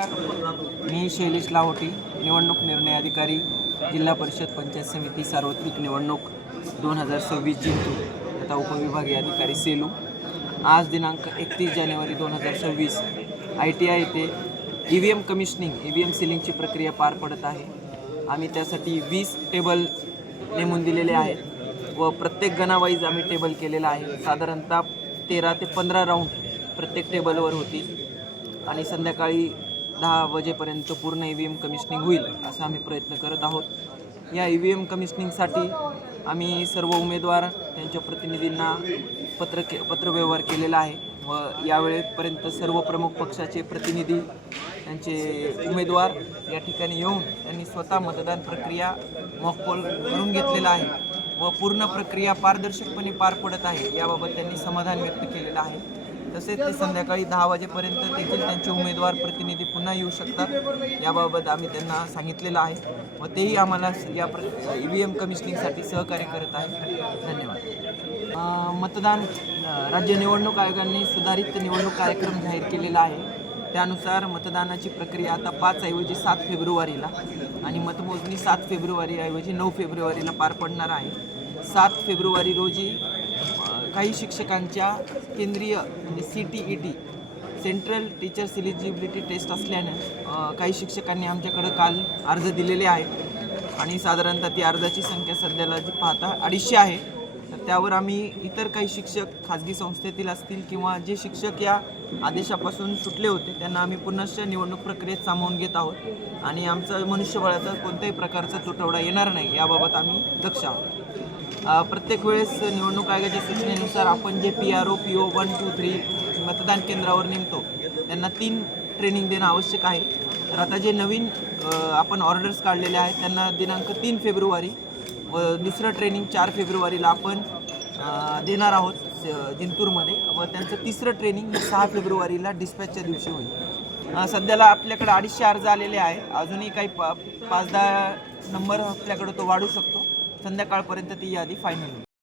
मी शैलेश लाहोटी, निवडणूक निर्णय अधिकारी, जिल्हा परिषद पंचायत समिती सार्वत्रिक निवडणूक 2026 जिंतूर तथा उपविभागीय अधिकारी सेलू। आज दिनांक 31 जानेवारी 2026 ITI येथे EVM कमिशनिंग EVM सिलिंगची प्रक्रिया पार पडत आहे। आम्ही त्यासाठी 20 टेबल नेमून दिलेले आहेत व प्रत्येक गणावाईज आम्ही टेबल केलेला आहे। साधारणतः 13 ते 15 राऊंड प्रत्येक टेबलवर होतील आणि संध्याकाळी 10 वाजेपर्यंत पूर्ण EVM कमिशनिंग होईल असा आम्ही प्रयत्न करत आहोत। या EVM कमिशनिंगसाठी आम्ही सर्व उमेदवार त्यांच्या प्रतिनिधींना पत्रव्यवहार केलेला आहे व यावेळेपर्यंत सर्व प्रमुख पक्षाचे प्रतिनिधी त्यांचे उमेदवार या ठिकाणी येऊन त्यांनी स्वतः मतदान प्रक्रिया मॉकपोल करून घेतलेला आहे व पूर्ण प्रक्रिया पारदर्शकपणे पार पडत आहे याबाबत त्यांनी समाधान व्यक्त केलेलं आहे। तसेच ते संध्याकाळी 10 वाजेपर्यंत देखील त्यांचे उमेदवार प्रतिनिधी पुन्हा येऊ शकतात याबाबत आम्ही त्यांना सांगितलेलं आहे व तेही आम्हाला या EVM कमिशनिंगसाठी सहकार्य करत आहे। धन्यवाद। मतदान राज्य निवडणूक आयोगाने सुधारित निवडणूक कार्यक्रम जाहीर केलेला आहे। त्यानुसार मतदानाची प्रक्रिया आता 5 ऐवजी 7 फेब्रुवारीला आणि मतमोजणी 7 फेब्रुवारी ऐवजी 9 फेब्रुवारीला पार पडणार आहे। 7 फेब्रुवारी रोजी काही शिक्षकांच्या केंद्रीय म्हणजे CTET central teachers eligibility test असल्याने काही शिक्षकांनी आमच्याकडे काल अर्ज दिलेले आहेत आणि साधारणतः ती अर्जाची संख्या सध्याला जी पाहता 250 आहे। तर त्यावर आम्ही इतर काही शिक्षक खाजगी संस्थेतील असतील किंवा जे शिक्षक या आदेशापासून सुटले होते त्यांना आम्ही पुनश्च निवडणूक प्रक्रियेत सामावून घेत आहोत आणि आमचा मनुष्यबळाचा कोणत्याही प्रकारचा तुटवडा येणार नाही याबाबत आम्ही दक्ष आहोत। प्रत्येक वेळेस निवडणूक आयोगाच्या सूचनेनुसार आपण जे PRO PO 1 2 3 मतदान केंद्रावर नेमतो त्यांना 3 ट्रेनिंग देणं आवश्यक आहे। तर आता जे नवीन आपण ऑर्डर्स काढलेले आहेत त्यांना दिनांक 3 फेब्रुवारी व दुसरं ट्रेनिंग 4 फेब्रुवारीला आपण देणार आहोत जिंतूरमध्ये व त्यांचं तिसरं ट्रेनिंग 6 फेब्रुवारीला डिस्पॅचच्या दिवशी होईल। सध्याला आपल्याकडे 250 अर्ज आलेले आहेत, अजूनही काही 5-10 नंबर आपल्याकडे तो वाढू शकतो। संध्याकाळपर्यंत ती यादी फायनल होईल।